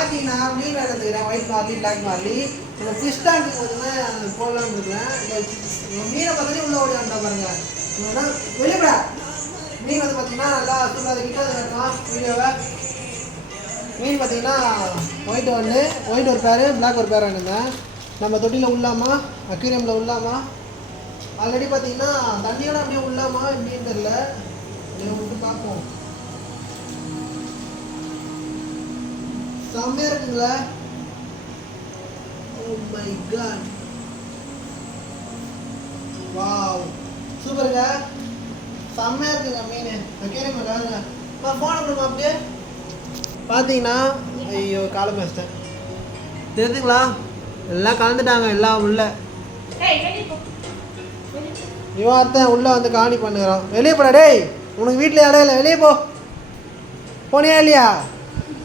பார்த்தீங்கன்னா மீன் எடுத்துக்கிறேன் white Marley black Marley இந்த ஃபிஷ் டேங்க்கு பார்த்தீங்கன்னா அந்த போடலான்னு இருக்கேன் இந்த மீனை பார்த்தீங்கன்னா உள்ளே ஓடி வந்தா பாருங்க வெளிப்படா மீன் வந்து பார்த்தீங்கன்னா நல்லா சூப்பராக அது கிட்ட வேணுமா வீடியோவை மீன் பார்த்தீங்கன்னா ஒயிட் ஒரு பேர் பிளாக் ஒரு பேர் வேணுங்க நம்ம தொட்டியில் உள்ளாமா அக்வேரியமில் உள்ளாமா ஆல்ரெடி பார்த்தீங்கன்னா தண்ணியோட அப்படியே உள்ளாமா எப்படின்னு தெரியல விட்டு பார்ப்போம் செம்மையா இருக்குங்களா ஓ மை காட் வாவ் சூப்பருங்க செம்மையா இருக்குங்க மீன் அக்வேரியம் இருக்காங்க ஃபோன் பண்ணுமா அப்படியே பார்த்தீங்கன்னா ஐயோ காலை பேசிட்டேன் தெரிஞ்சுங்களா எல்லாம் கலந்துட்டாங்க எல்லாம் உள்ள இவன் அர்த்தம் உள்ளே வந்து காணி பண்ணுறான் வெளியே போடா டேய் உனக்கு வீட்டில் இடம் இல்லை வெளியே போ போனியா இல்லையா